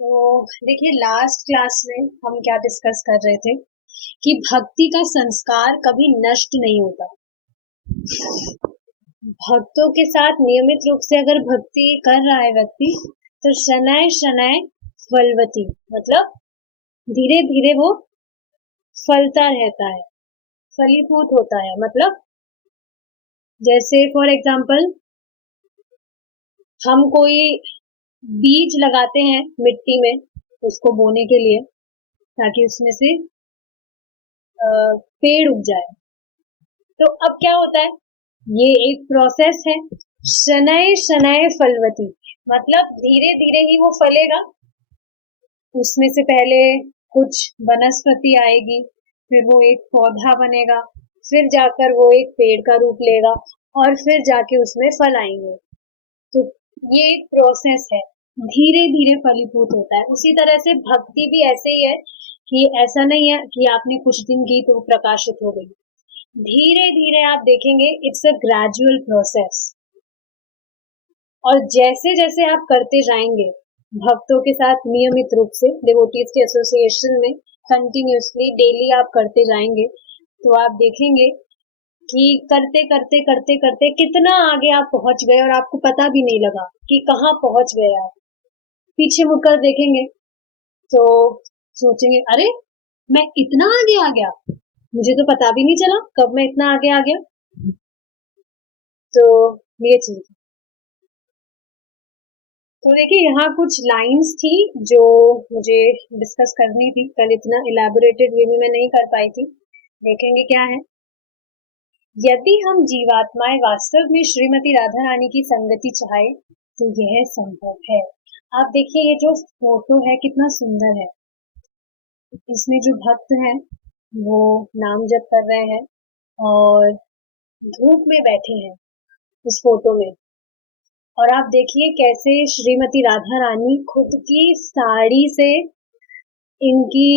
तो देखिए, last class में हम क्या डिस्कस कर रहे थे कि भक्ति का संस्कार कभी नष्ट नहीं होता। भक्तों के साथ नियमित रूप से अगर भक्ति कर रहा है व्यक्ति, तो शनैः शनैः फलवती, मतलब धीरे धीरे वो फलता रहता है, फलीभूत होता है। मतलब जैसे फॉर एग्जाम्पल, हम कोई बीज लगाते हैं मिट्टी में उसको बोने के लिए, ताकि उसमें से पेड़ उग जाए। तो अब क्या होता है, ये एक प्रोसेस है। शनैः शनैः फलवती, मतलब धीरे धीरे ही वो फलेगा। उसमें से पहले कुछ वनस्पति आएगी, फिर वो एक पौधा बनेगा, फिर जाकर वो एक पेड़ का रूप लेगा, और फिर जाके उसमें फल आएंगे। तो ये एक प्रोसेस है, धीरे धीरे फलीभूत होता है। उसी तरह से भक्ति भी ऐसे ही है कि ऐसा नहीं है कि आपने कुछ दिन की तो प्रकाशित हो गई। धीरे धीरे आप देखेंगे, इट्स अ ग्रेजुअल प्रोसेस। और जैसे जैसे आप करते जाएंगे भक्तों के साथ नियमित रूप से डिवोटीज के एसोसिएशन में कंटिन्यूसली डेली आप करते जाएंगे, तो आप देखेंगे कि करते करते करते करते कितना आगे आप पहुंच गए और आपको पता भी नहीं लगा कि कहाँ पहुंच गए आप। पीछे मुड़कर देखेंगे तो सोचेंगे, अरे मैं इतना आगे आ गया, मुझे तो पता भी नहीं चला कब मैं इतना आगे आ गया। तो ये चीज। तो देखिए, यहाँ कुछ लाइंस थी जो मुझे डिस्कस करनी थी, कल इतना इलेबोरेटेड वे में मैं नहीं कर पाई थी। देखेंगे क्या है। यदि हम जीवात्माएं वास्तव में श्रीमती राधा रानी की संगति चाहे तो यह संभव है। आप देखिए, ये जो फोटो है कितना सुंदर है। इसमें जो भक्त हैं वो नाम जप कर रहे हैं और धूप में बैठे हैं उस फोटो में। और आप देखिए कैसे श्रीमती राधा रानी खुद की साड़ी से इनकी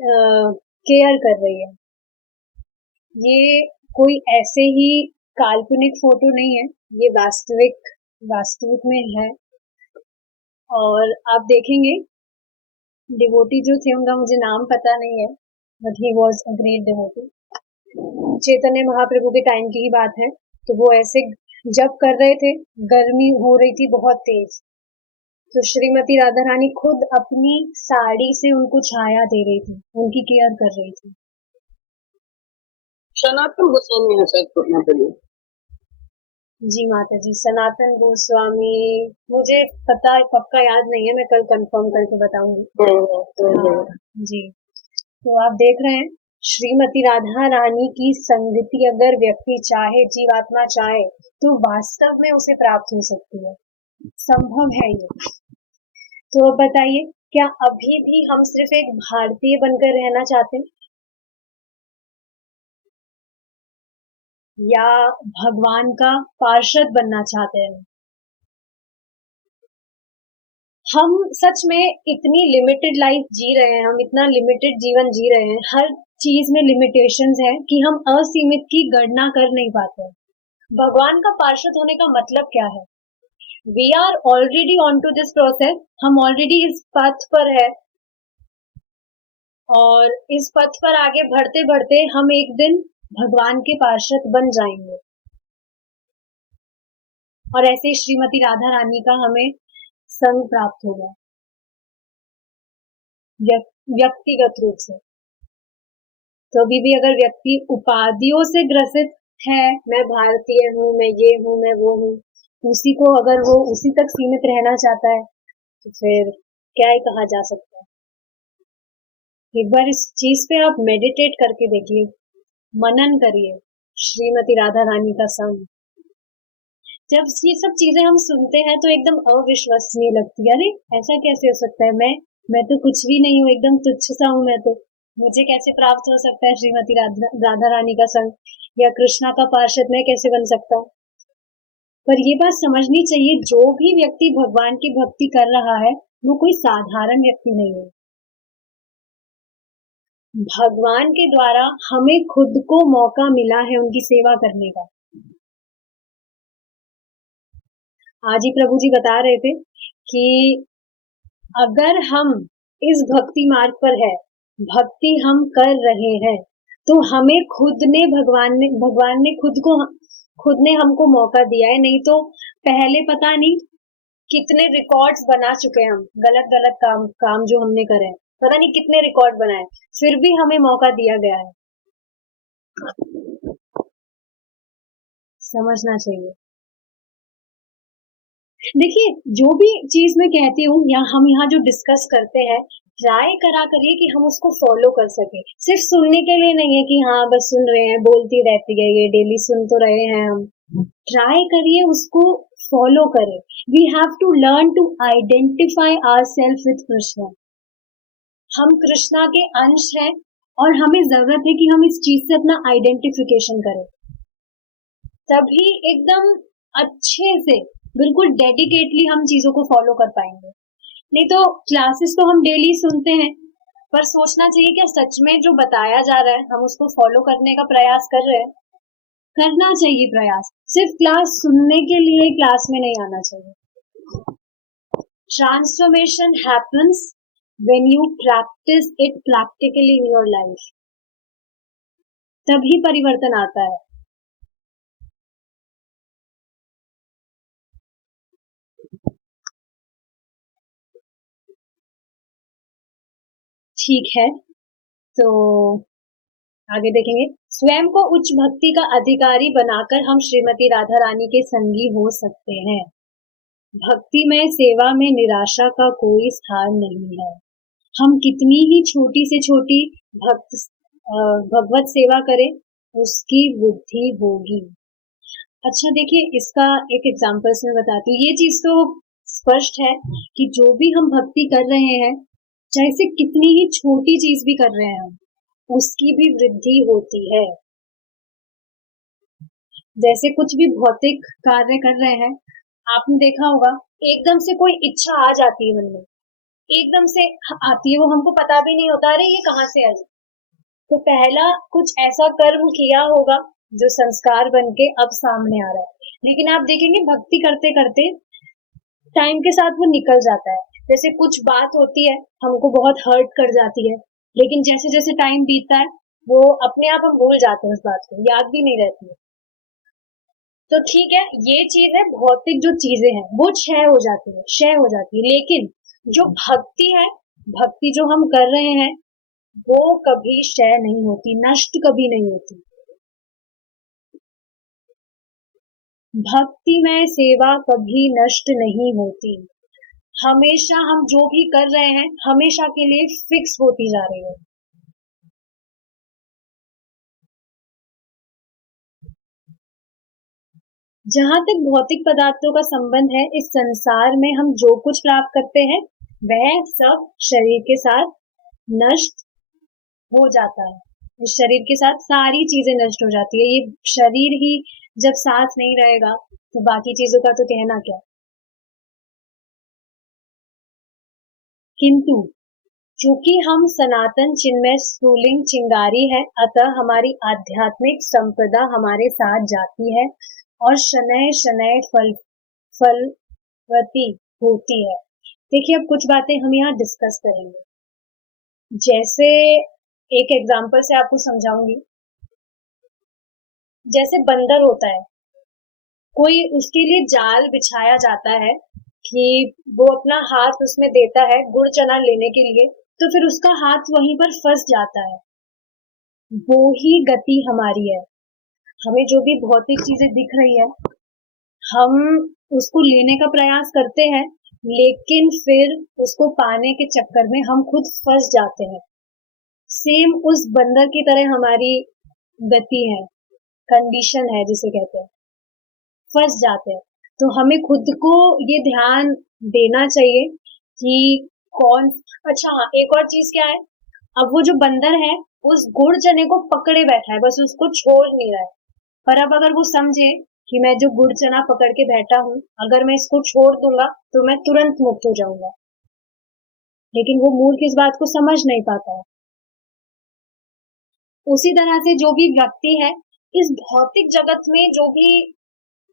केयर कर रही है। ये कोई ऐसे ही काल्पनिक फोटो नहीं है, ये वास्तविक में है। और आप देखेंगे डिवोटी जो थे, उनका मुझे नाम पता नहीं है, but he was a great devotee. Chaitanya Mahaprabhu के टाइम की ही बात है। तो वो ऐसे जब कर रहे थे, गर्मी हो रही थी बहुत तेज, तो श्रीमती राधा रानी खुद अपनी साड़ी से उनको छाया दे रही थी, उनकी केयर कर रही थी। सनातन गोस्वामी है शायद पटना के लिए। जी माता जी, सनातन गोस्वामी मुझे पता है, पक्का याद नहीं है, मैं कल कंफर्म करके बताऊंगी। हाँ जी। तो आप देख रहे हैं, श्रीमती राधा रानी की संगति अगर व्यक्ति चाहे, जीवात्मा चाहे, तो वास्तव में उसे प्राप्त हो सकती है, संभव है ये। तो अब बताइए, क्या अभी भी हम सिर्फ एक भारतीय बनकर रहना चाहते हैं, या भगवान का पार्षद बनना चाहते हैं? हम सच में इतनी लिमिटेड लाइफ जी रहे हैं, हम इतना लिमिटेड जीवन जी रहे हैं, हर चीज में लिमिटेशंस है कि हम असीमित की गणना कर नहीं पाते। भगवान का पार्षद होने का मतलब क्या है? We are already on to this process, हम ऑलरेडी इस पथ पर है, और इस पथ पर आगे बढ़ते बढ़ते हम एक दिन भगवान के पार्षद बन जाएंगे। और ऐसे ही श्रीमती राधा रानी का हमें संग प्राप्त होगा, व्यक्तिगत रूप से। तो अभी भी अगर व्यक्ति उपाधियों से ग्रसित है, मैं भारतीय हूँ, मैं ये हूँ, मैं वो हूँ, उसी को अगर वो उसी तक सीमित रहना चाहता है, तो फिर क्या ही कहा जा सकता है। एक बार इस चीज पे आप मेडिटेट करके देखिए, मनन करिए, श्रीमती राधा रानी का संग। जब ये सब चीजें हम सुनते हैं तो एकदम अविश्वसनीय लगती है, अरे ऐसा कैसे हो सकता है, मैं तो कुछ भी नहीं हूँ, एकदम तुच्छ सा हूँ मैं तो, मुझे कैसे प्राप्त हो सकता है श्रीमती राधा रानी का संग, या कृष्णा का पार्षद मैं कैसे बन सकता हूँ? पर ये बात समझनी चाहिए, जो भी व्यक्ति भगवान की भक्ति कर रहा है वो कोई साधारण व्यक्ति नहीं है। भगवान के द्वारा हमें खुद को मौका मिला है उनकी सेवा करने का। आज ही प्रभु जी बता रहे थे कि अगर हम इस भक्ति मार्ग पर है, भक्ति हम कर रहे हैं, तो हमें भगवान ने खुद ने हमको मौका दिया है। नहीं तो पहले पता नहीं कितने रिकॉर्ड्स बना चुके हैं हम, गलत गलत काम जो हमने करे हैं, पता नहीं कितने रिकॉर्ड बनाए, फिर भी हमें मौका दिया गया है। समझना चाहिए। देखिए, जो भी चीज मैं कहती हूँ या हम यहाँ जो डिस्कस करते हैं, ट्राई करा करिए कि हम उसको फॉलो कर सके। सिर्फ सुनने के लिए नहीं है कि हाँ बस सुन रहे हैं, बोलती रहती है ये, डेली सुन तो रहे हैं हम। ट्राई करिए उसको फॉलो करें। We have to learn to identify ourselves with Krishna. हम कृष्णा के अंश हैं और हमें जरूरत है कि हम इस चीज से अपना आइडेंटिफिकेशन करें, तभी एकदम अच्छे से, बिल्कुल डेडिकेटली हम चीजों को फॉलो कर पाएंगे। नहीं तो क्लासेस तो हम डेली सुनते हैं, पर सोचना चाहिए क्या सच में जो बताया जा रहा है हम उसको फॉलो करने का प्रयास कर रहे हैं। करना चाहिए प्रयास, सिर्फ क्लास सुनने के लिए क्लास में नहीं आना चाहिए। Transformation happens when you practice it practically in your life, तभी परिवर्तन आता है। ठीक है, तो आगे देखेंगे। स्वयं को उच्च भक्ति का अधिकारी बनाकर हम श्रीमती राधा रानी के संगी हो सकते हैं। भक्ति में सेवा में निराशा का कोई स्थान नहीं है। हम कितनी ही छोटी से छोटी भगवत सेवा करें, उसकी वृद्धि होगी। अच्छा देखिए, इसका एक एग्जाम्पल से मैं बताती हूँ। ये चीज तो स्पष्ट है कि जो भी हम भक्ति कर रहे हैं, चाहे से कितनी ही छोटी चीज भी कर रहे हैं हम, उसकी भी वृद्धि होती है। जैसे कुछ भी भौतिक कार्य कर रहे हैं, आपने देखा होगा, एकदम से कोई इच्छा आ जाती है मन में, एकदम से आती है, वो हमको पता भी नहीं होता, अरे ये कहाँ से आई। तो पहला कुछ ऐसा कर्म किया होगा जो संस्कार बन के अब सामने आ रहा है। लेकिन आप देखेंगे भक्ति करते करते टाइम के साथ वो निकल जाता है। जैसे कुछ बात होती है, हमको बहुत हर्ट कर जाती है, लेकिन जैसे जैसे टाइम बीतता है, वो अपने आप हम भूल जाते हैं, उस बात को याद भी नहीं रहती है। तो ठीक है, ये चीज है, भौतिक जो चीजें हैं वो क्षय हो जाती है, लेकिन जो भक्ति है, भक्ति जो हम कर रहे हैं, वो कभी क्षय नहीं होती, नष्ट कभी नहीं होती। भक्ति में सेवा कभी नष्ट नहीं होती। हमेशा हम जो भी कर रहे हैं, हमेशा के लिए फिक्स होती जा रही है। जहां तक भौतिक पदार्थों का संबंध है, इस संसार में हम जो कुछ प्राप्त करते हैं, वह सब शरीर के साथ नष्ट हो जाता है। इस शरीर के साथ सारी चीजें नष्ट हो जाती है। ये शरीर ही जब साथ नहीं रहेगा, तो बाकी चीजों का तो कहना क्या। किंतु चूंकि हम सनातन चिन्मय स्फुलिंग चिंगारी है, अतः हमारी आध्यात्मिक संपदा हमारे साथ जाती है और शनय शनय फलवती होती है। देखिए, अब कुछ बातें हम यहाँ डिस्कस करेंगे। जैसे एक एग्जांपल से आपको समझाऊंगी। जैसे बंदर होता है, कोई उसके लिए जाल बिछाया जाता है कि वो अपना हाथ उसमें देता है गुड़ चना लेने के लिए, तो फिर उसका हाथ वहीं पर फंस जाता है। वो ही गति हमारी है। हमें जो भी भौतिक चीजें दिख रही है, हम उसको लेने का प्रयास करते हैं, लेकिन फिर उसको पाने के चक्कर में हम खुद फंस जाते हैं। सेम उस बंदर की तरह हमारी गति है, कंडीशन है जिसे कहते हैं, फंस जाते हैं। तो हमें खुद को ये ध्यान देना चाहिए कि कौन। अच्छा हाँ, एक और चीज क्या है, अब वो जो बंदर है उस गुड़ चने को पकड़े बैठा है, बस उसको छोड़ नहीं रहा है। पर अब अगर वो समझे कि मैं जो गुड़ चना पकड़ के बैठा हूँ, अगर मैं इसको छोड़ दूंगा तो मैं तुरंत मुक्त हो जाऊंगा, लेकिन वो मूर्ख इस बात को समझ नहीं पाता है। उसी तरह से जो भी व्यक्ति है, इस भौतिक जगत में जो भी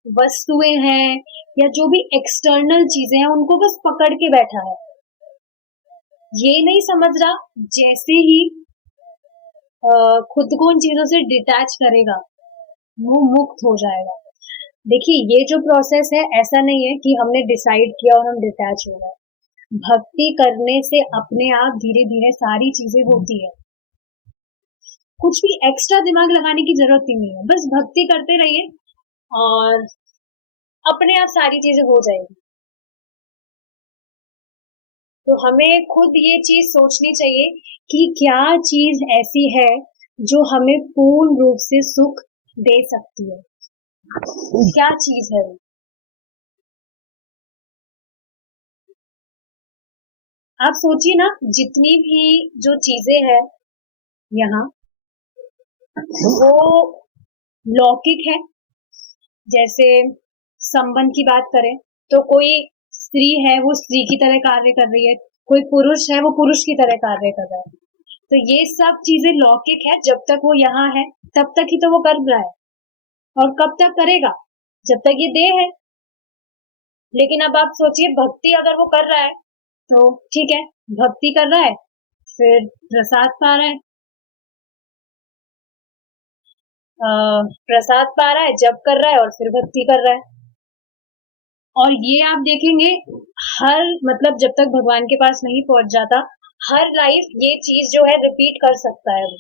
वस्तुएं हैं या जो भी एक्सटर्नल चीजें हैं, उनको बस पकड़ के बैठा है, ये नहीं समझ रहा, जैसे ही खुद को उन चीजों से डिटैच करेगा वो मुक्त हो जाएगा। देखिए ये जो प्रोसेस है ऐसा नहीं है कि हमने डिसाइड किया और हम डिटैच हो गए। भक्ति करने से अपने आप धीरे धीरे सारी चीजें होती है, कुछ भी एक्स्ट्रा दिमाग लगाने की जरूरत ही नहीं है, बस भक्ति करते रहिए और अपने आप सारी चीजें हो जाएगी। तो हमें खुद ये चीज सोचनी चाहिए कि क्या चीज ऐसी है जो हमें पूर्ण रूप से सुख दे सकती है, क्या चीज है वो। आप सोचिए ना, जितनी भी जो चीजें हैं यहाँ वो लौकिक है। जैसे संबंध की बात करें तो कोई स्त्री है वो स्त्री की तरह कार्य कर रही है, कोई पुरुष है वो पुरुष की तरह कार्य कर रहा है। तो ये सब चीजें लौकिक है, जब तक वो यहाँ है तब तक ही तो वो कर रहा है, और कब तक करेगा, जब तक ये देह है। लेकिन अब आप सोचिए भक्ति अगर वो कर रहा है तो ठीक है, भक्ति कर रहा है फिर प्रसाद पा रहा है, प्रसाद पा रहा है, जप कर रहा है और फिर भक्ति कर रहा है। और ये आप देखेंगे हर मतलब जब तक भगवान के पास नहीं पहुंच जाता, हर लाइफ ये चीज जो है रिपीट कर सकता है वो।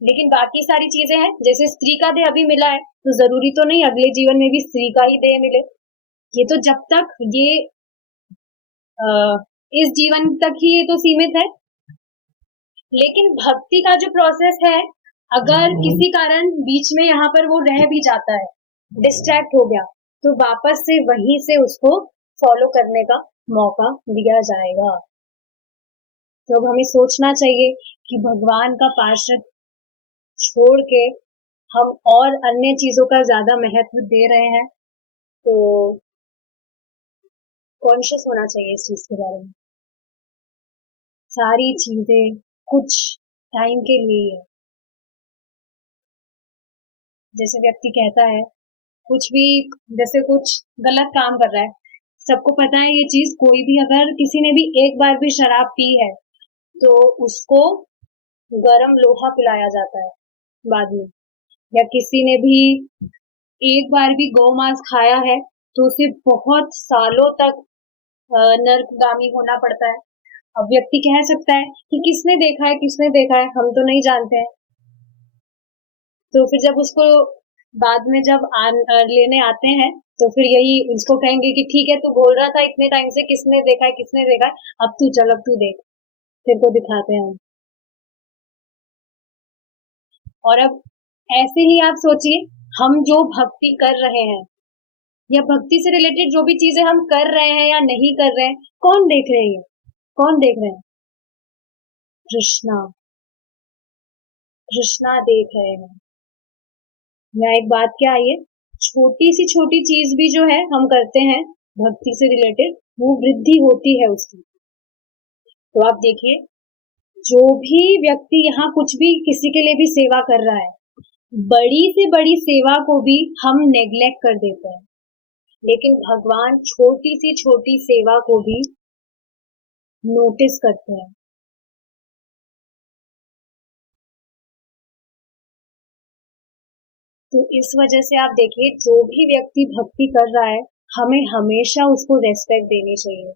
लेकिन बाकी सारी चीजें हैं, जैसे स्त्री का देह अभी मिला है तो जरूरी तो नहीं अगले जीवन में भी स्त्री का ही देह मिले। ये तो जब तक ये इस जीवन तक ही ये तो सीमित है। लेकिन भक्ति का जो प्रोसेस है, अगर किसी कारण बीच में यहाँ पर वो रह भी जाता है, डिस्ट्रैक्ट हो गया, तो वापस से वहीं से उसको फॉलो करने का मौका दिया जाएगा। तो अब हमें सोचना चाहिए कि भगवान का पार्षद छोड़ के हम और अन्य चीजों का ज्यादा महत्व दे रहे हैं, तो कॉन्शियस होना चाहिए इस चीज के बारे में। सारी चीजें कुछ टाइम के लिए है। जैसे व्यक्ति कहता है कुछ भी, जैसे कुछ गलत काम कर रहा है, सबको पता है ये चीज, कोई भी अगर किसी ने भी एक बार भी शराब पी है तो उसको गरम लोहा पिलाया जाता है बाद में, या किसी ने भी एक बार भी गौ मांस खाया है तो उसे बहुत सालों तक नरकगामी होना पड़ता है। अब व्यक्ति कह सकता है कि किसने देखा है, किसने देखा है, हम तो नहीं जानते हैं। तो फिर जब उसको बाद में जब लेने आते हैं तो फिर यही उसको कहेंगे कि ठीक है तू बोल रहा था इतने टाइम से, किसने देखा है, किसने देखा है, अब तू चल, अब तू देख, तेरे को दिखाते हैं हम। और अब ऐसे ही आप सोचिए, हम जो भक्ति कर रहे हैं या भक्ति से रिलेटेड जो भी चीजें हम कर रहे हैं या नहीं कर रहे हैं, कौन देख रहे हैं, कौन देख रहे हैं? कृष्णा, कृष्णा देख रहे हैं। यहाँ एक बात क्या आई है, छोटी चीज भी जो है हम करते हैं भक्ति से रिलेटेड, वो वृद्धि होती है उसकी। तो आप देखिए, जो भी व्यक्ति यहाँ कुछ भी किसी के लिए भी सेवा कर रहा है, बड़ी से बड़ी सेवा को भी हम नेग्लेक्ट कर देते हैं, लेकिन भगवान छोटी सी छोटी सेवा को भी नोटिस करते हैं। तो इस वजह से आप देखिए, जो भी व्यक्ति भक्ति कर रहा है हमें हमेशा उसको रेस्पेक्ट देनी चाहिए।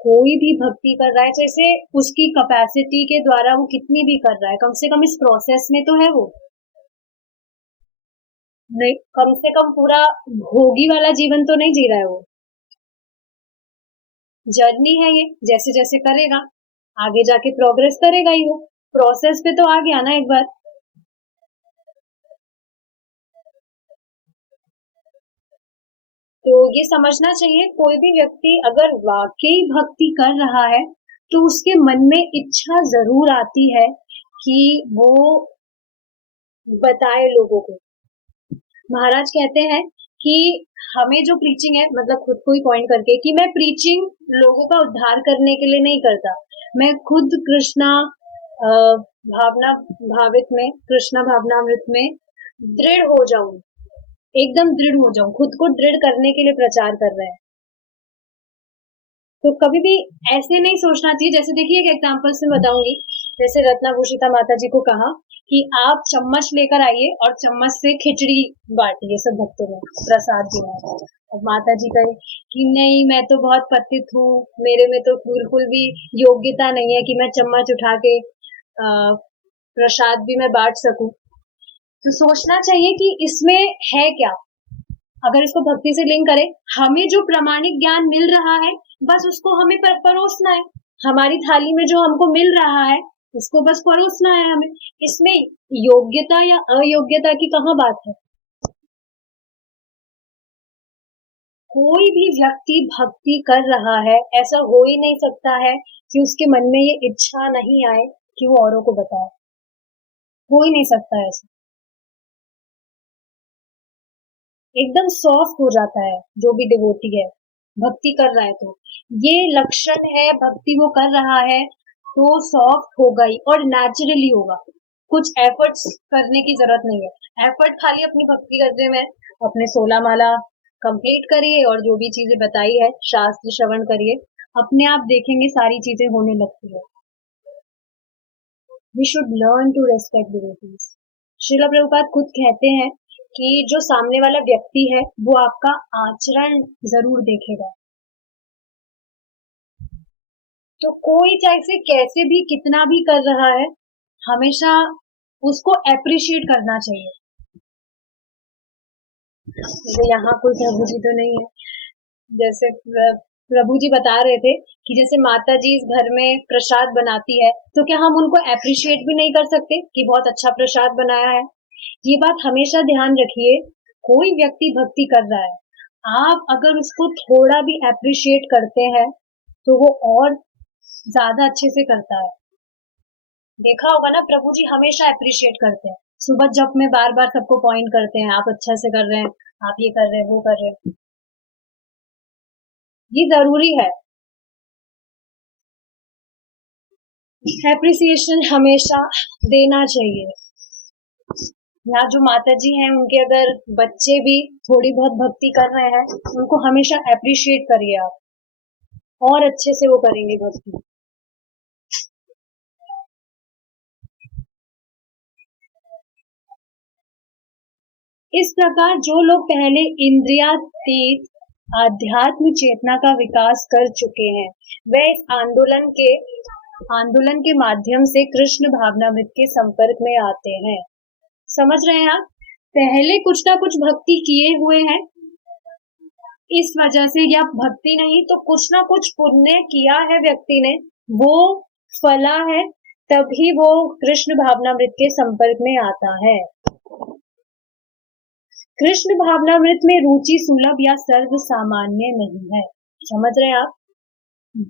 कोई भी भक्ति कर रहा है, जैसे उसकी कैपेसिटी के द्वारा वो कितनी भी कर रहा है, कम से कम इस प्रोसेस में तो है वो, नहीं कम से कम पूरा भोगी वाला जीवन तो नहीं जी रहा है वो। जर्नी है ये, जैसे जैसे करेगा आगे जाके प्रोग्रेस करेगा ही वो, प्रोसेस पे तो आ गया ना एक बार। तो ये समझना चाहिए, कोई भी व्यक्ति अगर वाकई भक्ति कर रहा है तो उसके मन में इच्छा जरूर आती है कि वो बताए लोगों को। महाराज कहते हैं कि हमें जो प्रीचिंग है, मतलब खुद को ही पॉइंट करके, कि मैं प्रीचिंग लोगों का उद्धार करने के लिए नहीं करता, मैं खुद कृष्णा भावना भावित में, कृष्णा भावनामृत में दृढ़ हो जाऊं, एकदम दृढ़ हो जाऊं, खुद को दृढ़ करने के लिए प्रचार कर रहे हैं। तो कभी भी ऐसे नहीं सोचना चाहिए। जैसे देखिए एक एग्जांपल से बताऊंगी, जैसे रत्नाभूषिता माता जी को कहा कि आप चम्मच लेकर आइए और चम्मच से खिचड़ी बांटिए सब भक्तों में, प्रसाद दिया। और माता जी कहे कि नहीं, मैं तो बहुत पतित हूँ, मेरे में तो बिल्कुल भी योग्यता नहीं है कि मैं चम्मच उठा के प्रसाद भी मैं बांट सकूं। तो सोचना चाहिए कि इसमें है क्या। अगर इसको भक्ति से लिंक करें, हमें जो प्रामाणिक ज्ञान मिल रहा है बस उसको हमें परोसना है। हमारी थाली में जो हमको मिल रहा है उसको बस परोसना है हमें। इसमें योग्यता या अयोग्यता की कहाँ बात है। कोई भी व्यक्ति भक्ति कर रहा है, ऐसा हो ही नहीं सकता है कि उसके मन में ये इच्छा नहीं आए कि वो औरों को बताए। हो ही नहीं सकता है ऐसा। एकदम सॉफ्ट हो जाता है जो भी डिवोटी है, भक्ति कर रहा है तो ये लक्षण है, भक्ति वो कर रहा है तो सॉफ्ट होगा ही और नेचुरली होगा। कुछ एफर्ट्स करने की जरूरत नहीं है। एफर्ट खाली अपनी भक्ति करने में, अपने 16 माला कंप्लीट करिए और जो भी चीजें बताई है शास्त्र श्रवण करिए, अपने आप देखेंगे सारी चीजें होने लगती है। We should learn to respect devotees. Srila Prabhupada खुद कहते हैं कि जो सामने वाला व्यक्ति है वो आपका आचरण जरूर देखेगा। तो कोई चाहे से कैसे भी कितना भी कर रहा है, हमेशा उसको एप्रिशिएट करना चाहिए। तो यहाँ कोई प्रभु जी तो नहीं है। जैसे प्रभु जी बता रहे थे कि जैसे माता जी इस घर में प्रसाद बनाती है, तो क्या हम उनको एप्रिशिएट भी नहीं कर सकते कि बहुत अच्छा प्रसाद बनाया है। ये बात हमेशा ध्यान रखिए। कोई व्यक्ति भक्ति कर रहा है, आप अगर उसको थोड़ा भी एप्रिशिएट करते हैं तो वो और ज्यादा अच्छे से करता है। देखा होगा ना, प्रभु जी हमेशा अप्रिशिएट करते हैं। सुबह जब में बार बार सबको पॉइंट करते हैं, आप अच्छा से कर रहे हैं, आप ये कर रहे हैं, वो कर रहे हैं। ये जरूरी है। एप्रिसिएशन हमेशा देना चाहिए। यहाँ जो माता जी हैं उनके अगर बच्चे भी थोड़ी बहुत भक्ति कर रहे हैं, उनको हमेशा अप्रिशिएट करिए आप, और अच्छे से वो करेंगे भक्ति। इस प्रकार जो लोग पहले इंद्रियातीत आध्यात्म चेतना का विकास कर चुके हैं, वे इस आंदोलन के माध्यम से कृष्ण भावनामृत के संपर्क में आते हैं। समझ रहे हैं आप? पहले कुछ ना कुछ भक्ति किए हुए हैं, इस वजह से, या भक्ति नहीं तो कुछ ना कुछ पुण्य किया है व्यक्ति ने, वो फला है, तभी वो कृष्ण भावनामृत के संपर्क में आता है। कृष्ण भावनामृत में रुचि सुलभ या सर्व सामान्य नहीं है। समझ रहे हैं आप?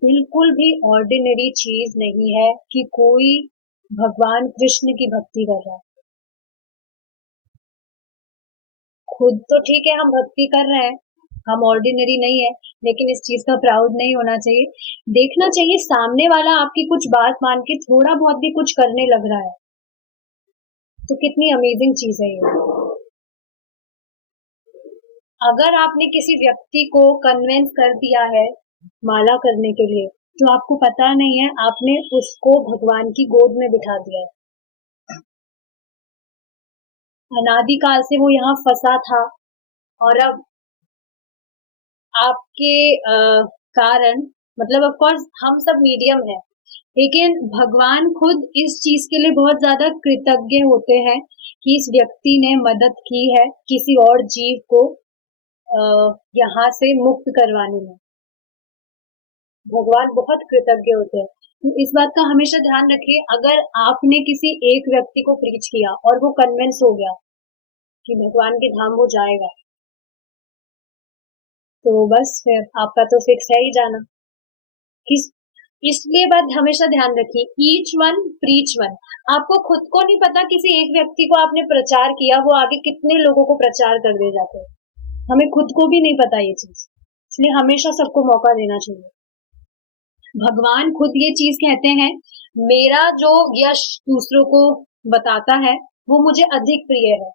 बिल्कुल भी ऑर्डिनरी चीज नहीं है कि कोई भगवान कृष्ण की भक्ति कर रहा है। खुद तो ठीक है हम भक्ति कर रहे हैं, हम ऑर्डिनरी नहीं है, लेकिन इस चीज का प्राउड नहीं होना चाहिए। देखना चाहिए सामने वाला आपकी कुछ बात मान के थोड़ा बहुत भी कुछ करने लग रहा है, तो कितनी अमेजिंग चीज है ये। अगर आपने किसी व्यक्ति को कन्विंस कर दिया है माला करने के लिए, तो आपको पता नहीं है आपने उसको भगवान की गोद में बिठा दिया है। अनादिकाल से वो यहाँ फंसा था और अब आपके कारण, मतलब ऑफ कोर्स हम सब मीडियम है, लेकिन भगवान खुद इस चीज के लिए बहुत ज्यादा कृतज्ञ होते हैं कि इस व्यक्ति ने मदद की है किसी और जीव को यहाँ से मुक्त करवाने में। भगवान बहुत कृतज्ञ होते हैं। तो इस बात का हमेशा ध्यान रखिए, अगर आपने किसी एक व्यक्ति को प्रीच किया और वो कन्विंस हो गया कि भगवान के धाम वो जाएगा, तो बस फिर आपका तो फिक्स है ही जाना। किस इसलिए बात हमेशा ध्यान रखिए, ईच वन प्रीच वन। आपको खुद को नहीं पता किसी एक व्यक्ति को आपने प्रचार किया, वो आगे कितने लोगों को प्रचार कर दे जाते हैं, हमें खुद को भी नहीं पता ये चीज। इसलिए हमेशा सबको मौका देना चाहिए। भगवान खुद ये चीज कहते हैं, मेरा जो यश दूसरों को बताता है वो मुझे अधिक प्रिय है।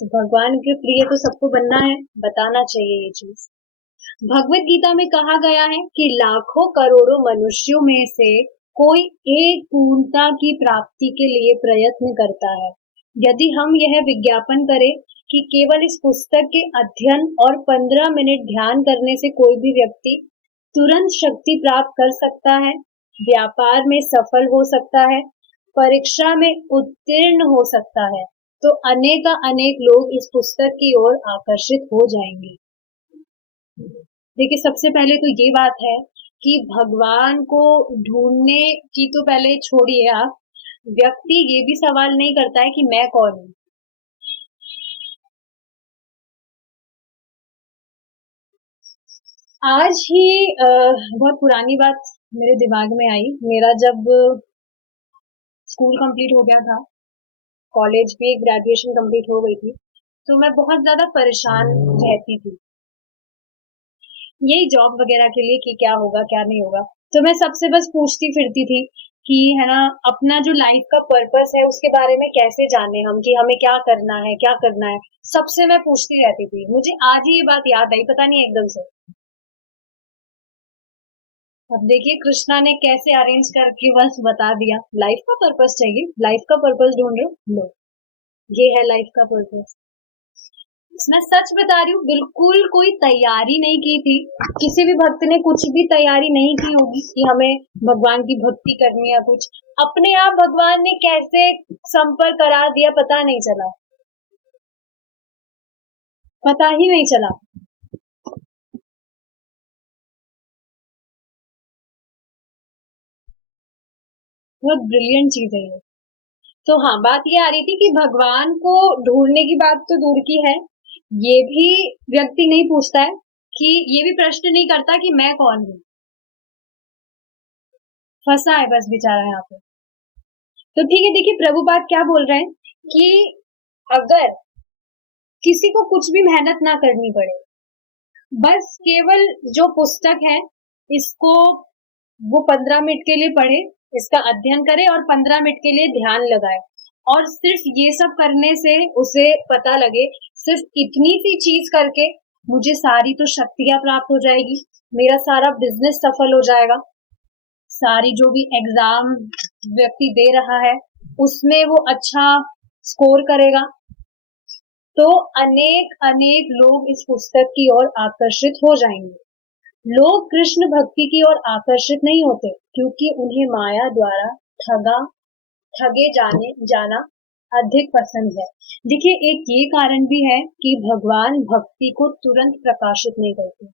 तो भगवान के प्रिय तो सबको बनना है, बताना चाहिए ये चीज। भगवत गीता में कहा गया है कि लाखों करोड़ों मनुष्यों में से कोई एक पूर्णता की प्राप्ति के लिए प्रयत्न करता है। यदि हम यह विज्ञापन करें कि केवल इस पुस्तक के अध्ययन और 15 मिनट ध्यान करने से कोई भी व्यक्ति तुरंत शक्ति प्राप्त कर सकता है, व्यापार में सफल हो सकता है, परीक्षा में उत्तीर्ण हो सकता है, तो अनेक लोग इस पुस्तक की ओर आकर्षित हो जाएंगे। देखिए, सबसे पहले तो ये बात है कि भगवान को ढूंढने की तो पहले छोड़िए आप, व्यक्ति ये भी सवाल नहीं करता है कि मैं कौन हूँ। आज ही बहुत पुरानी बात मेरे दिमाग में आई। मेरा जब स्कूल कंप्लीट हो गया था, कॉलेज भी ग्रेजुएशन कंप्लीट हो गई थी, तो मैं बहुत ज्यादा परेशान रहती थी यही जॉब वगैरह के लिए कि क्या होगा क्या नहीं होगा। तो मैं सबसे बस पूछती फिरती थी कि है ना, अपना जो लाइफ का पर्पस है उसके बारे में कैसे जाने हम, कि हमें क्या करना है क्या करना है, सबसे मैं पूछती रहती थी। मुझे आज ही ये बात याद आई, पता नहीं एकदम से। अब देखिए कृष्णा ने कैसे अरेंज करके बस बता दिया, लाइफ का पर्पस चाहिए, लाइफ का पर्पस ढूंढ रहे हो, लो ये है लाइफ का पर्पस। मैं सच बता रही हूँ, बिल्कुल कोई तैयारी नहीं की थी। किसी भी भक्त ने कुछ भी तैयारी नहीं की होगी कि हमें भगवान की भक्ति करनी है कुछ, अपने आप भगवान ने कैसे संपर्क करा दिया पता नहीं चला, पता ही नहीं चला। बहुत ब्रिलियंट चीज है ये। तो हाँ, बात ये आ रही थी कि भगवान को ढूंढने की बात तो दूर की है, ये भी व्यक्ति नहीं पूछता है, कि ये भी प्रश्न नहीं करता कि मैं कौन हूँ। फंसा है बस बेचारा यहाँ पे। तो ठीक है, देखिए प्रभुपाद क्या बोल रहे हैं कि अगर किसी को कुछ भी मेहनत ना करनी पड़े, बस केवल जो पुस्तक है इसको वो 15 मिनट के लिए पढ़े, इसका अध्ययन करे और 15 मिनट के लिए ध्यान लगाए, और सिर्फ ये सब करने से उसे पता लगे सिर्फ इतनी सी चीज करके मुझे सारी तो शक्तियां प्राप्त हो जाएगी, मेरा सारा बिजनेस सफल हो जाएगा, सारी जो भी एग्जाम व्यक्ति दे रहा है उसमें वो अच्छा स्कोर करेगा, तो अनेक अनेक लोग इस पुस्तक की ओर आकर्षित हो जाएंगे। लोग कृष्ण भक्ति की ओर आकर्षित नहीं होते क्योंकि उन्हें माया द्वारा ठगे जाना अधिक पसंद है। देखिए, एक ये कारण भी है कि भगवान भक्ति को तुरंत प्रकाशित नहीं करते।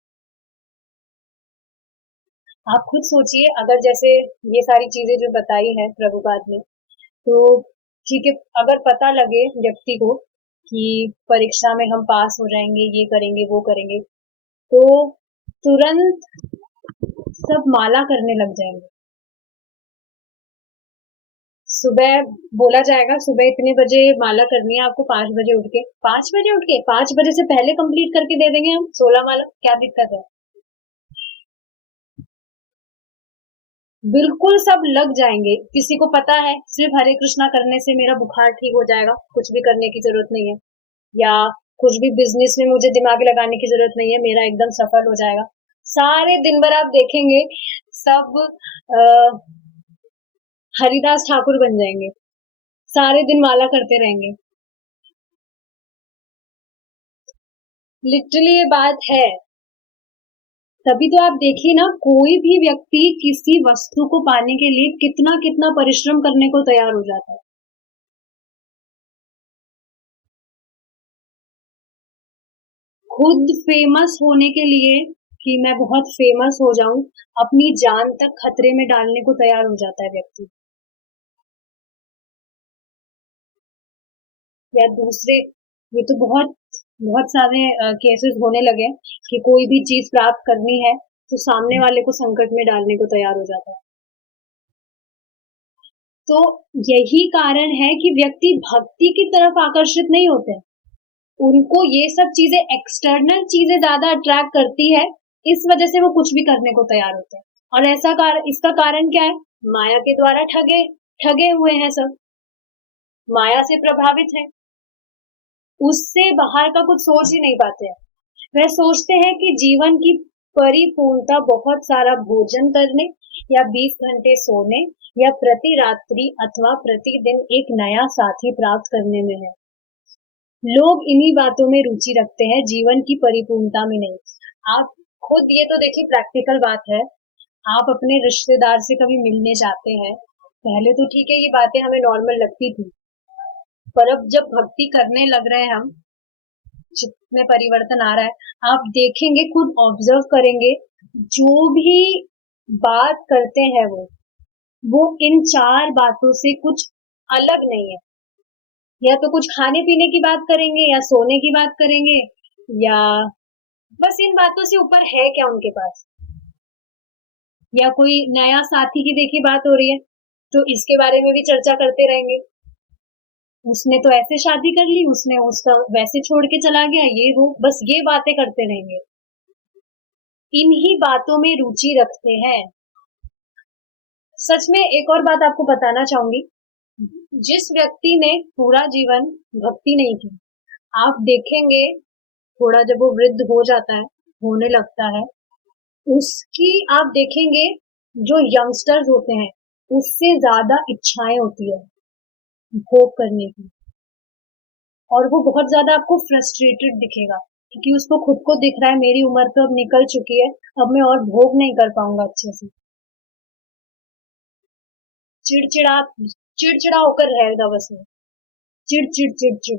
आप खुद सोचिए, अगर जैसे ये सारी चीजें जो बताई है प्रभुपाद ने, तो ठीक है, अगर पता लगे व्यक्ति को कि परीक्षा में हम पास हो जाएंगे, ये करेंगे वो करेंगे, तो तुरंत सब माला करने लग जाएंगे। सुबह बोला जाएगा सुबह इतने बजे माला करनी है आपको, 5 बजे उठ के, 5 बजे उठ के 5 बजे से पहले कंप्लीट करके दे देंगे हम 16 माला, क्या दिक्कत है। बिल्कुल सब लग जाएंगे। किसी को पता है सिर्फ हरे कृष्णा करने से मेरा बुखार ठीक हो जाएगा, कुछ भी करने की जरूरत नहीं है, या कुछ भी बिजनेस में मुझे दिमाग लगाने की जरूरत नहीं है, मेरा एकदम सफल हो जाएगा। सारे दिन भर आप देखेंगे सब हरिदास ठाकुर बन जाएंगे, सारे दिन माला करते रहेंगे। लिटरली ये बात है। तभी तो आप देखिए ना, कोई भी व्यक्ति किसी वस्तु को पाने के लिए कितना कितना परिश्रम करने को तैयार हो जाता है। खुद फेमस होने के लिए, कि मैं बहुत फेमस हो जाऊं, अपनी जान तक खतरे में डालने को तैयार हो जाता है व्यक्ति। या दूसरे, ये तो बहुत बहुत सारे केसेस होने लगे कि कोई भी चीज प्राप्त करनी है तो सामने वाले को संकट में डालने को तैयार हो जाता है। तो यही कारण है कि व्यक्ति भक्ति की तरफ आकर्षित नहीं होते, उनको ये सब चीजें, एक्सटर्नल चीजें ज्यादा अट्रैक्ट करती है, इस वजह से वो कुछ भी करने को तैयार होते हैं। और इसका कारण क्या है, माया के द्वारा ठगे ठगे हुए हैं सब, माया से प्रभावित है, उससे बाहर का कुछ सोच ही नहीं पाते हैं। वह सोचते हैं कि जीवन की परिपूर्णता बहुत सारा भोजन करने या 20 घंटे सोने या प्रति रात्रि अथवा प्रतिदिन एक नया साथी प्राप्त करने में है। लोग इन्हीं बातों में रुचि रखते हैं, जीवन की परिपूर्णता में नहीं। आप खुद ये तो देखिए प्रैक्टिकल बात है। आप अपने रिश्तेदार से कभी मिलने जाते हैं, पहले तो ठीक है ये बातें हमें नॉर्मल लगती थी, पर अब जब भक्ति करने लग रहे हैं हम, चित्त में परिवर्तन आ रहा है। आप देखेंगे, खुद ऑब्जर्व करेंगे, जो भी बात करते हैं वो इन 4 बातों से कुछ अलग नहीं है। या तो कुछ खाने पीने की बात करेंगे, या सोने की बात करेंगे, या बस इन बातों से ऊपर है क्या उनके पास। या कोई नया साथी की देखिए बात हो रही है, तो इसके बारे में भी चर्चा करते रहेंगे। उसने तो ऐसे शादी कर ली, उसने उसका वैसे छोड़ के चला गया, ये वो, बस ये बातें करते रहेंगे। इन्हीं बातों में रुचि रखते हैं। सच में एक और बात आपको बताना चाहूंगी, जिस व्यक्ति ने पूरा जीवन भक्ति नहीं की, आप देखेंगे थोड़ा जब वो वृद्ध हो जाता है, होने लगता है, उसकी आप देखेंगे जो यंगस्टर्स होते हैं उससे ज्यादा इच्छाएं होती है भोग करने की, और वो बहुत ज्यादा आपको फ्रस्ट्रेटेड दिखेगा, क्योंकि उसको खुद को दिख रहा है मेरी उम्र तो अब निकल चुकी है, अब मैं और भोग नहीं कर पाऊंगा अच्छे से। चिड़चिड़ा चिड़चिड़ा होकर रहेगा बस वो, चिड़ चिड़ चिड़ चिड़।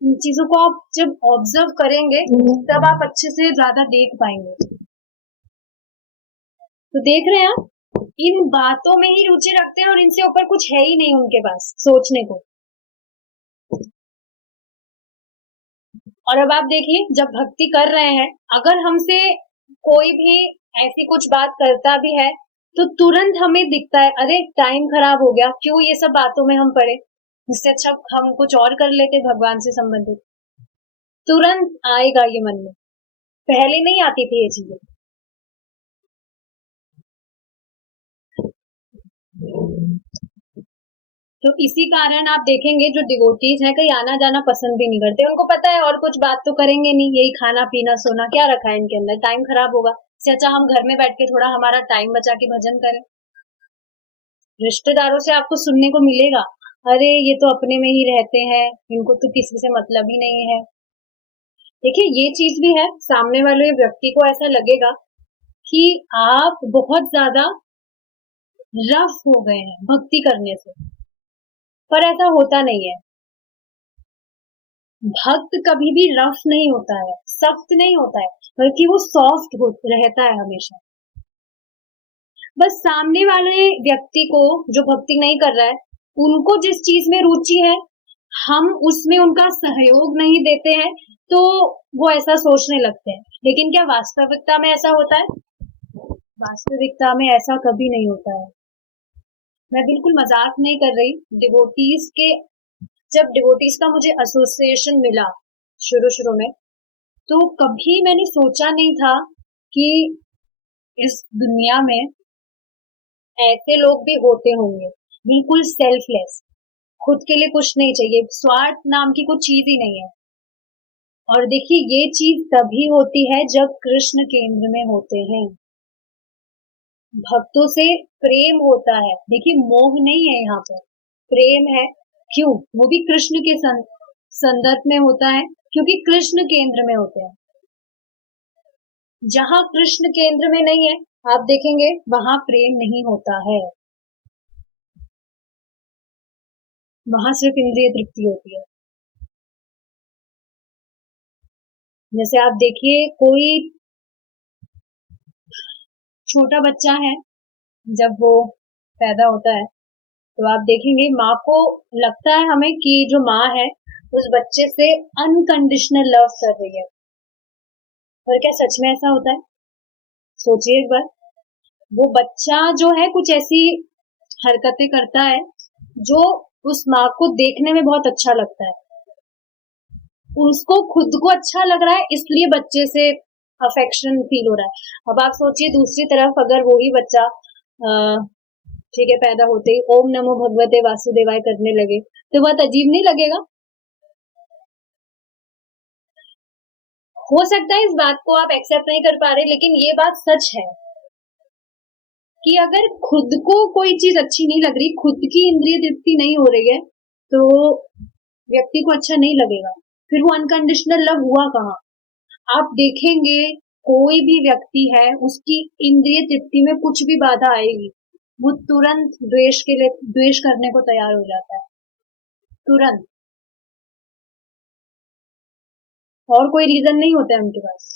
इन चीजों को आप जब ऑब्जर्व करेंगे तब आप अच्छे से ज्यादा देख पाएंगे। तो देख रहे हैं आप, इन बातों में ही रुचि रखते हैं और इनसे ऊपर कुछ है ही नहीं उनके पास सोचने को। और अब आप देखिए, जब भक्ति कर रहे हैं, अगर हमसे कोई भी ऐसी कुछ बात करता भी है तो तुरंत हमें दिखता है, अरे टाइम खराब हो गया, क्यों ये सब बातों में हम पड़े, इससे अच्छा हम कुछ और कर लेते भगवान से संबंधित। तुरंत आएगा ये मन में, पहले नहीं आती थी ये चीजें। तो इसी कारण आप देखेंगे जो डिवोटीज हैं कहीं आना जाना पसंद भी नहीं करते, उनको पता है और कुछ बात तो करेंगे नहीं, यही खाना पीना सोना क्या रखा है इनके अंदर, टाइम खराब होगा, इससे अच्छा हम घर में बैठ के थोड़ा हमारा टाइम बचा के भजन करें। रिश्तेदारों से आपको सुनने को मिलेगा, अरे ये तो अपने में ही रहते हैं, इनको तो किसी से मतलब ही नहीं है। देखिए ये चीज भी है, सामने वाले व्यक्ति को ऐसा लगेगा कि आप बहुत ज्यादा रफ हो गए हैं भक्ति करने से, पर ऐसा होता नहीं है। भक्त कभी भी रफ नहीं होता है, सख्त नहीं होता है, बल्कि वो सॉफ्ट रहता है हमेशा। बस सामने वाले व्यक्ति को जो भक्ति नहीं कर रहा है, उनको जिस चीज में रुचि है, हम उसमें उनका सहयोग नहीं देते हैं, तो वो ऐसा सोचने लगते हैं। लेकिन क्या वास्तविकता में ऐसा होता है? वास्तविकता में ऐसा कभी नहीं होता है। मैं बिल्कुल मजाक नहीं कर रही। डिवोटीज के, जब डिवोटीज का मुझे एसोसिएशन मिला शुरू शुरू में, तो कभी मैंने सोचा नहीं था कि इस दुनिया में ऐसे लोग भी होते होंगे, बिल्कुल सेल्फलेस, खुद के लिए कुछ नहीं चाहिए, स्वार्थ नाम की कुछ चीज ही नहीं है। और देखिए ये चीज तभी होती है जब कृष्ण केंद्र में होते हैं, भक्तों से प्रेम होता है। देखिए मोह नहीं है यहाँ पर, प्रेम है। क्यों? वो भी कृष्ण के संदर्भ में होता है, क्योंकि कृष्ण केंद्र में होते हैं। जहां कृष्ण केंद्र में नहीं है, आप देखेंगे वहां प्रेम नहीं होता है, वहां सिर्फ इंद्रिय तृप्ति होती है। जैसे आप देखिए, कोई छोटा बच्चा है, जब वो पैदा होता है तो आप देखेंगे माँ को लगता है हमें कि जो माँ है उस बच्चे से अनकंडीशनल लव कर रही है, पर क्या सच में ऐसा होता है? सोचिए एक बार, वो बच्चा जो है कुछ ऐसी हरकतें करता है जो उस माँ को देखने में बहुत अच्छा लगता है, उसको खुद को अच्छा लग रहा है, इसलिए बच्चे से अफेक्शन फील हो रहा है। अब आप सोचिए दूसरी तरफ अगर वही बच्चा ठीक है पैदा होते ही ओम नमो भगवते वासुदेवाय करने लगे, तो बहुत अजीब नहीं लगेगा? हो सकता है इस बात को आप एक्सेप्ट नहीं कर पा रहे, लेकिन ये बात सच है कि अगर खुद को कोई चीज अच्छी नहीं लग रही, खुद की इंद्रिय तृप्ति नहीं हो रही है, तो व्यक्ति को अच्छा नहीं लगेगा। फिर वो अनकंडीशनल लव हुआ कहाँ? आप देखेंगे कोई भी व्यक्ति है, उसकी इंद्रिय तृप्ति में कुछ भी बाधा आएगी, वो तुरंत द्वेष करने को तैयार हो जाता है, तुरंत। और कोई रीजन नहीं होता है उनके पास।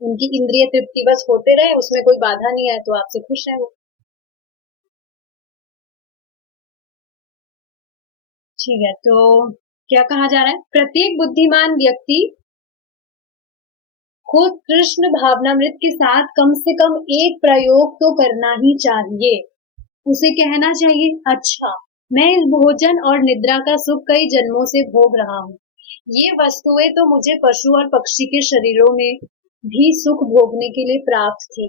उनकी इंद्रिय तृप्ति बस होते रहे, उसमें कोई बाधा नहीं आए तो आपसे खुश है वो। ठीक है, तो क्या कहा जा रहा है? प्रत्येक बुद्धिमान व्यक्ति को कृष्ण भावनामृत के साथ कम से कम एक प्रयोग तो करना ही चाहिए। उसे कहना चाहिए, अच्छा, मैं इस भोजन और निद्रा का सुख कई जन्मों से भोग रहा हूँ। ये वस्तुएं तो मुझे पशु और पक्षी के शरीरों में भी सुख भोगने के लिए प्राप्त थी।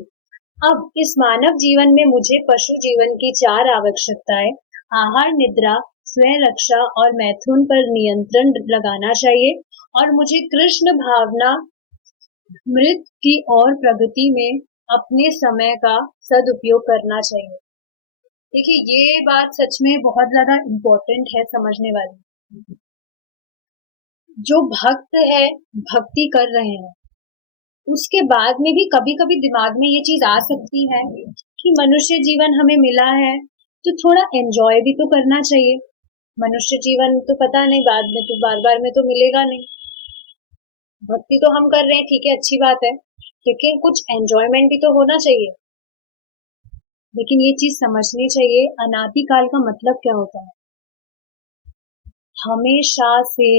अब इस मानव जीवन में मुझे पशु जीवन की 4 आवश्यकताएं, आहार, निद्रा, स्वयं रक्षा और मैथुन पर नियंत्रण लगाना चाहिए, और मुझे कृष्ण भावना मृत की और प्रगति में अपने समय का सदुपयोग करना चाहिए। देखिए, ये बात सच में बहुत ज्यादा इम्पोर्टेंट है, समझने वाली। जो भक्त है, भक्ति कर रहे हैं, उसके बाद में भी कभी कभी दिमाग में ये चीज आ सकती है कि मनुष्य जीवन हमें मिला है तो थोड़ा एंजॉय भी तो करना चाहिए। मनुष्य जीवन तो पता नहीं, बाद में तो बार बार में तो मिलेगा नहीं। भक्ति तो हम कर रहे हैं, ठीक है, अच्छी बात है, लेकिन कुछ एंजॉयमेंट भी तो होना चाहिए। लेकिन ये चीज समझनी चाहिए, अनादिकाल का मतलब क्या होता है। हमेशा से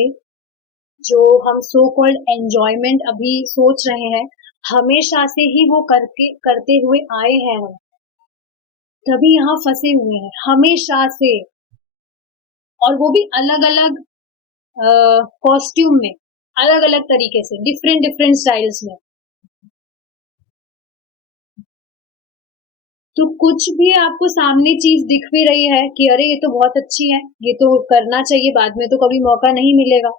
जो हम सो कॉल्ड एंजॉयमेंट अभी सोच रहे हैं, हमेशा से ही वो करते हुए आए हैं हम, तभी यहाँ फंसे हुए हैं हमेशा से। और वो भी अलग अलग कॉस्ट्यूम में, अलग अलग तरीके से, डिफरेंट डिफरेंट स्टाइल्स में। तो कुछ भी आपको सामने चीज दिख भी रही है कि अरे ये तो बहुत अच्छी है, ये तो करना चाहिए, बाद में तो कभी मौका नहीं मिलेगा,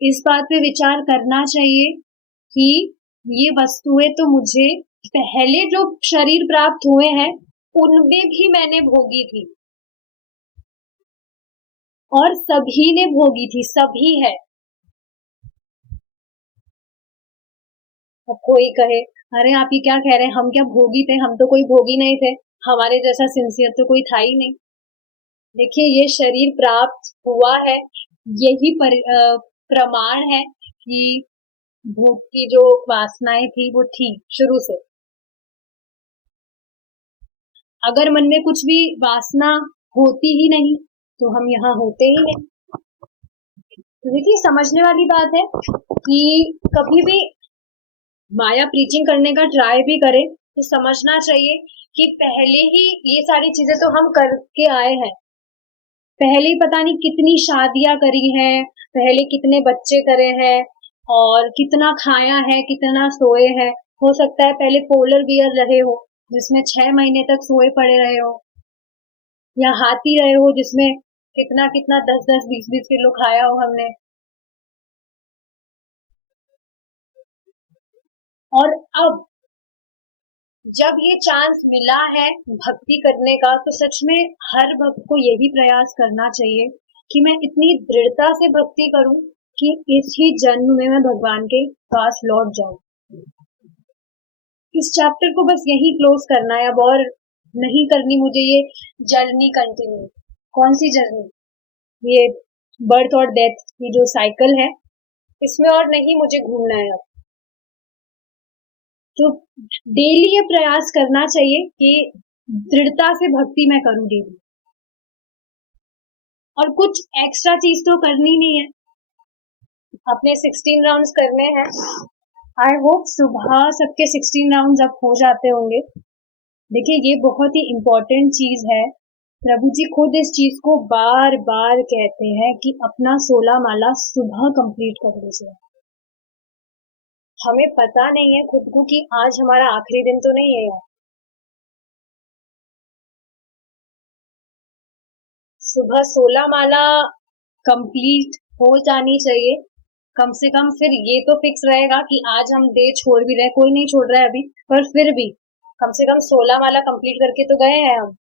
इस बात पे विचार करना चाहिए कि ये वस्तुएं तो मुझे पहले जो शरीर प्राप्त हुए हैं उनमें भी मैंने भोगी थी, और सभी ने भोगी थी, सभी है। अब कोई कहे, अरे आप ये क्या कह रहे हैं, हम क्या भोगी थे? हम तो कोई भोगी नहीं थे, हमारे जैसा सिंसियर तो कोई था ही नहीं। देखिए, ये शरीर प्राप्त हुआ है, यही प्रमाण है कि भूख की जो वासनाएं थी वो थी शुरू से। अगर मन में कुछ भी वासना होती ही नहीं तो हम यहाँ होते ही नहीं। तो देखिए, समझने वाली बात है कि कभी भी माया प्रीचिंग करने का ट्राई भी करे तो समझना चाहिए कि पहले ही ये सारी चीजें तो हम करके आए हैं, पहले ही पता नहीं कितनी शादियां करी हैं, पहले कितने बच्चे करे हैं, और कितना खाया है, कितना सोए हैं। हो सकता है पहले पोलर बियर रहे हो जिसमें 6 महीने तक सोए पड़े रहे हो, या हाथी रहे हो जिसमें कितना कितना 10-10, 20-20 किलो खाया हो हमने। और अब जब ये चांस मिला है भक्ति करने का, तो सच में हर भक्त को यही प्रयास करना चाहिए कि मैं इतनी दृढ़ता से भक्ति करूं कि इस ही जन्म में मैं भगवान के पास लौट जाऊं। इस चैप्टर को बस यही क्लोज करना है अब, और नहीं करनी मुझे ये जर्नी कंटिन्यू। कौन सी जर्नी? ये बर्थ और डेथ की जो साइकिल है, इसमें और नहीं मुझे घूमना है अब। तो डेली ये प्रयास करना चाहिए कि दृढ़ता से भक्ति मैं करूं डेली, और कुछ एक्स्ट्रा चीज तो करनी नहीं है। अपने 16 राउंड्स करने हैं। आई होप सुबह सबके 16 राउंड्स अब हो जाते होंगे। देखिए, ये बहुत ही इम्पोर्टेंट चीज है, प्रभु जी खुद इस चीज को बार बार कहते हैं कि अपना 16 माला सुबह कंप्लीट कर लीजिए। हमें पता नहीं है खुद को कि आज हमारा आखिरी दिन तो नहीं है यार। सुबह 16 माला कंप्लीट हो जानी चाहिए, कम से कम फिर ये तो फिक्स रहेगा कि आज हम डे छोड़ भी रहे, कोई नहीं छोड़ रहा है अभी, पर फिर भी कम से कम 16 माला कंप्लीट करके तो गए हैं हम।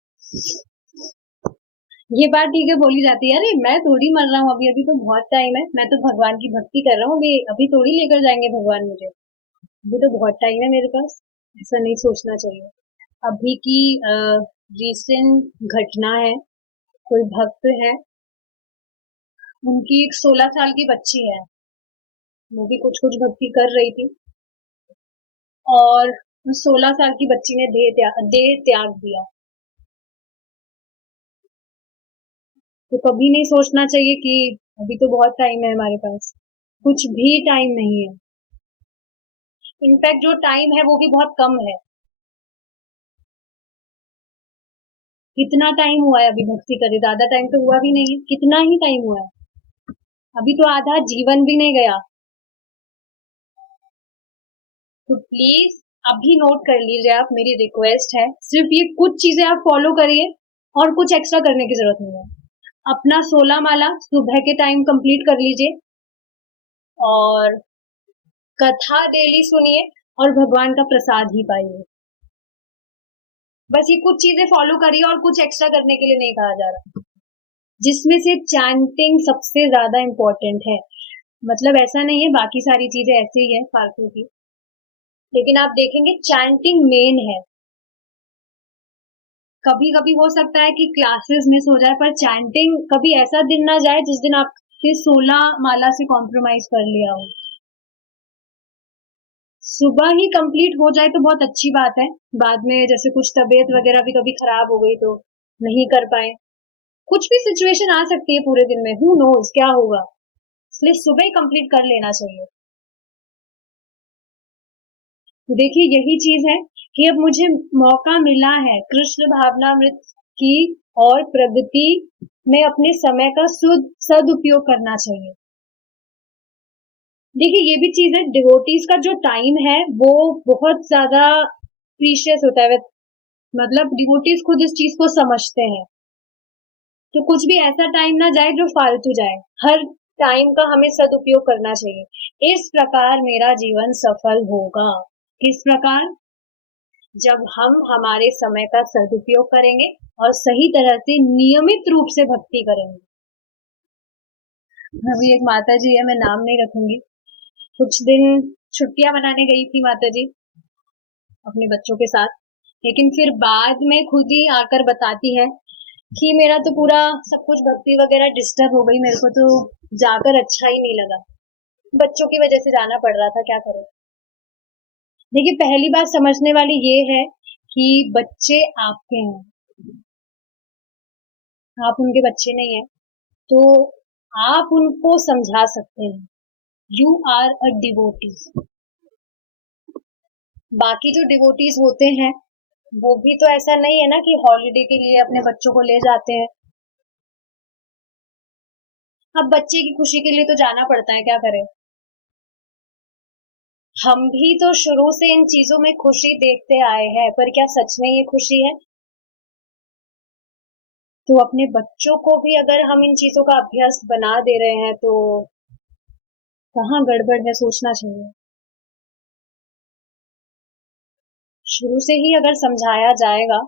ये बात ठीक है, बोली जाती है, अरे मैं थोड़ी मर रहा हूँ अभी, अभी तो बहुत टाइम है, मैं तो भगवान की भक्ति कर रहा हूँ, अभी अभी थोड़ी लेकर जाएंगे भगवान मुझे, अभी तो बहुत टाइम है मेरे पास। ऐसा नहीं सोचना चाहिए। अभी की रीसेंट घटना है, कोई भक्त है, उनकी एक 16 साल की बच्ची है, वो भी कुछ कुछ भक्ति कर रही थी, और 16 साल की बच्ची ने देह त्याग दिया। तो कभी नहीं सोचना चाहिए कि अभी तो बहुत टाइम है हमारे पास, कुछ भी टाइम नहीं है। इनफैक्ट जो टाइम है वो भी बहुत कम है। कितना टाइम हुआ है अभी भक्ति करे, ज्यादा टाइम तो हुआ भी नहीं है, कितना ही टाइम हुआ है, अभी तो आधा जीवन भी नहीं गया। तो प्लीज अभी नोट कर लीजिए, आप, मेरी रिक्वेस्ट है, सिर्फ ये कुछ चीजें आप फॉलो करिए और कुछ एक्स्ट्रा करने की जरूरत नहीं है। अपना 16 माला सुबह के टाइम कंप्लीट कर लीजिए, और कथा डेली सुनिए, और भगवान का प्रसाद ही पाइए। बस ये कुछ चीजें फॉलो करिए, और कुछ एक्स्ट्रा करने के लिए नहीं कहा जा रहा, जिसमें से चैंटिंग सबसे ज्यादा इम्पोर्टेंट है। मतलब ऐसा नहीं है बाकी सारी चीजें ऐसे ही है फालतू की, लेकिन आप देखेंगे चैंटिंग मेन है। कभी कभी हो सकता है कि क्लासेस मिस हो जाए, पर चैंटिंग कभी ऐसा दिन ना जाए जिस दिन आपके 16 माला से कॉम्प्रोमाइज कर लिया हो। सुबह ही कंप्लीट हो जाए तो बहुत अच्छी बात है, बाद में जैसे कुछ तबीयत वगैरह भी कभी खराब हो गई तो नहीं कर पाए, कुछ भी सिचुएशन आ सकती है पूरे दिन में, हु नोज क्या होगा, इसलिए सुबह ही कंप्लीट कर लेना चाहिए। तो देखिए यही चीज है कि अब मुझे मौका मिला है कृष्ण भावनामृत की और प्रगति में अपने समय का सदुपयोग करना चाहिए। देखिए ये भी चीज है, डिवोटीज का जो टाइम है वो बहुत ज्यादा प्रीशियस होता है, मतलब डिवोटीज खुद इस चीज को समझते हैं, तो कुछ भी ऐसा टाइम ना जाए जो फालतू जाए, हर टाइम का हमें सदुपयोग करना चाहिए। इस प्रकार मेरा जीवन सफल होगा। किस प्रकार? जब हम हमारे समय का सदुपयोग करेंगे और सही तरह से नियमित रूप से भक्ति करेंगे। अभी एक माता जी है, मैं नाम नहीं रखूंगी, कुछ दिन छुट्टियां मनाने गई थी माता जी अपने बच्चों के साथ, लेकिन फिर बाद में खुद ही आकर बताती है कि मेरा तो पूरा सब कुछ भक्ति वगैरह डिस्टर्ब हो गई, मेरे को तो जाकर अच्छा ही नहीं लगा, बच्चों की वजह से जाना पड़ रहा था, क्या करें। देखिए पहली बात समझने वाली ये है कि बच्चे आपके हैं, आप उनके बच्चे नहीं है, तो आप उनको समझा सकते हैं, यू आर अ डिवोटी। बाकी जो डिवोटीज होते हैं वो भी तो ऐसा नहीं है ना कि हॉलिडे के लिए अपने बच्चों को ले जाते हैं, अब बच्चे की खुशी के लिए तो जाना पड़ता है, क्या करें। हम भी तो शुरू से इन चीजों में खुशी देखते आए हैं, पर क्या सच में ये खुशी है? तो अपने बच्चों को भी अगर हम इन चीजों का अभ्यस्त बना दे रहे हैं तो कहाँ गड़बड़ है, सोचना चाहिए। शुरू से ही अगर समझाया जाएगा,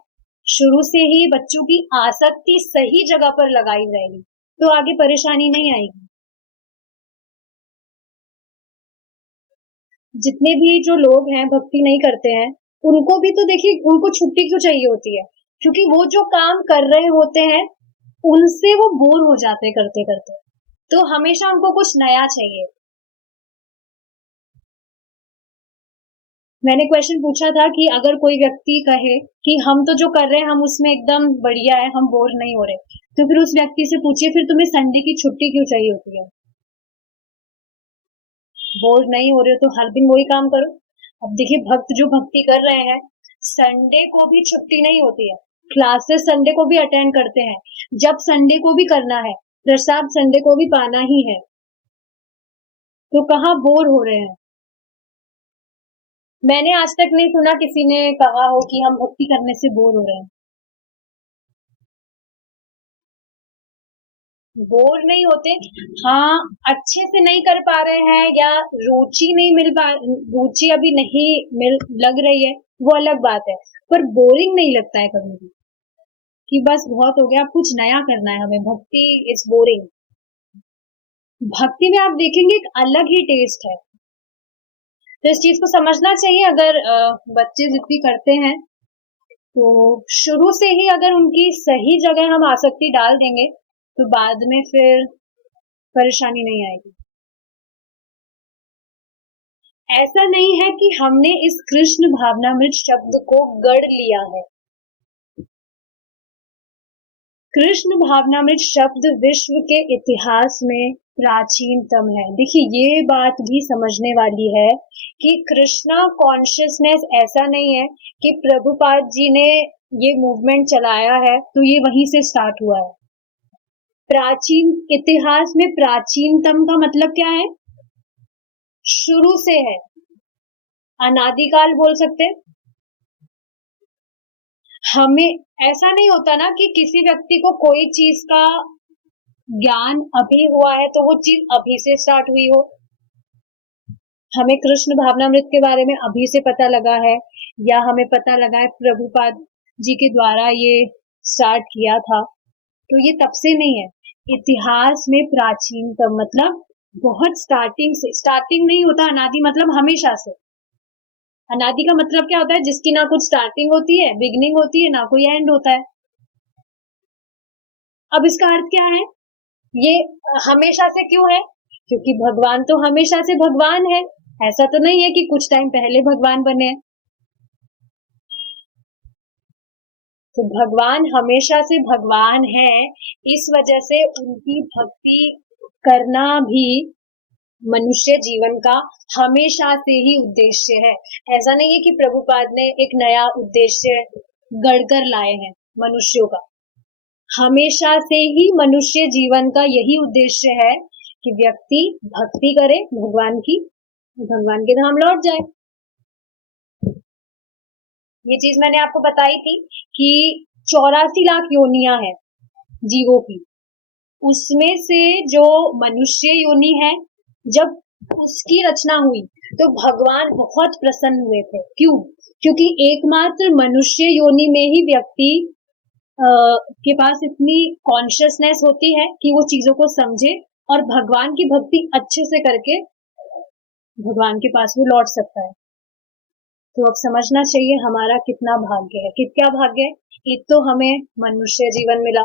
शुरू से ही बच्चों की आसक्ति सही जगह पर लगाई जाएगी, तो आगे परेशानी नहीं आएगी। जितने भी जो लोग हैं भक्ति नहीं करते हैं, उनको भी तो देखिए, उनको छुट्टी क्यों चाहिए होती है? क्योंकि वो जो काम कर रहे होते हैं उनसे वो बोर हो जाते करते करते, तो हमेशा उनको कुछ नया चाहिए। मैंने क्वेश्चन पूछा था कि अगर कोई व्यक्ति कहे कि हम तो जो कर रहे हैं हम उसमें एकदम बढ़िया है, हम बोर नहीं हो रहे, तो फिर उस व्यक्ति से पूछिए फिर तुम्हें संडे की छुट्टी क्यों चाहिए होती है? बोर नहीं हो रहे हो तो हर दिन वही काम करो। अब देखिए भक्त जो भक्ति कर रहे हैं, संडे को भी छुट्टी नहीं होती है, क्लासेस संडे को भी अटेंड करते हैं, जब संडे को भी करना है, प्रसाद संडे को भी पाना ही है, तो कहाँ बोर हो रहे हैं? मैंने आज तक नहीं सुना किसी ने कहा हो कि हम भक्ति करने से बोर हो रहे हैं। बोर नहीं होते। हाँ, अच्छे से नहीं कर पा रहे हैं या रुचि अभी नहीं मिल लग रही है, वो अलग बात है, पर बोरिंग नहीं लगता है कभी भी कि बस बहुत हो गया, अब कुछ नया करना है हमें। भक्ति इज बोरिंग। भक्ति में आप देखेंगे एक अलग ही टेस्ट है, तो इस चीज को समझना चाहिए। अगर बच्चे जिद्दी करते हैं तो शुरू से ही अगर उनकी सही जगह हम आसक्ति डाल देंगे तो बाद में फिर परेशानी नहीं आएगी। ऐसा नहीं है कि हमने इस कृष्ण भावनामृत शब्द को गढ़ लिया है। कृष्ण भावनामृत शब्द विश्व के इतिहास में प्राचीनतम है। देखिए, ये बात भी समझने वाली है कि कृष्णा कॉन्शियसनेस ऐसा नहीं है कि प्रभुपाद जी ने ये मूवमेंट चलाया है तो ये वहीं से स्टार्ट हुआ है। प्राचीन इतिहास में प्राचीनतम का मतलब क्या है? शुरू से है, अनादिकाल बोल सकते हैं। हमें ऐसा नहीं होता ना कि किसी व्यक्ति को कोई चीज का ज्ञान अभी हुआ है तो वो चीज अभी से स्टार्ट हुई हो। हमें कृष्ण भावनामृत के बारे में अभी से पता लगा है या हमें पता लगा है प्रभुपाद जी के द्वारा ये स्टार्ट किया था, तो ये तब से नहीं है। इतिहास में प्राचीनतम मतलब बहुत स्टार्टिंग से। स्टार्टिंग नहीं होता अनादि, मतलब हमेशा से। अनादि का मतलब क्या होता है? जिसकी ना कुछ स्टार्टिंग होती है, बिगिनिंग होती है, ना कोई एंड होता है। अब इसका अर्थ क्या है? ये हमेशा से क्यों है? क्योंकि भगवान तो हमेशा से भगवान है। ऐसा तो नहीं है कि कुछ टाइम पहले भगवान बने। तो भगवान हमेशा से भगवान है, इस वजह से उनकी भक्ति करना भी मनुष्य जीवन का हमेशा से ही उद्देश्य है। ऐसा नहीं है कि प्रभुपाद ने एक नया उद्देश्य गढ़कर लाए हैं मनुष्यों का। हमेशा से ही मनुष्य जीवन का यही उद्देश्य है कि व्यक्ति भक्ति करे भगवान की, भगवान के धाम लौट जाए। ये चीज मैंने आपको बताई थी कि 84 लाख योनियां हैं जीवों की, उसमें से जो मनुष्य योनि है, जब उसकी रचना हुई तो भगवान बहुत प्रसन्न हुए थे। क्यों? क्योंकि एकमात्र मनुष्य योनि में ही व्यक्ति के पास इतनी कॉन्शियसनेस होती है कि वो चीजों को समझे और भगवान की भक्ति अच्छे से करके भगवान के पास वो लौट सकता है। तो अब समझना चाहिए हमारा कितना भाग्य है। क्या भाग्य है? एक तो हमें मनुष्य जीवन मिला,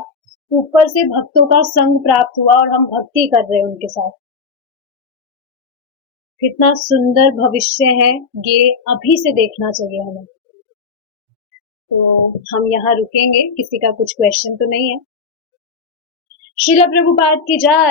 ऊपर से भक्तों का संग प्राप्त हुआ और हम भक्ति कर रहे हैं उनके साथ। कितना सुंदर भविष्य है, ये अभी से देखना चाहिए हमें। तो हम यहाँ रुकेंगे, किसी का कुछ क्वेश्चन तो नहीं है? श्रील प्रभुपाद की जय।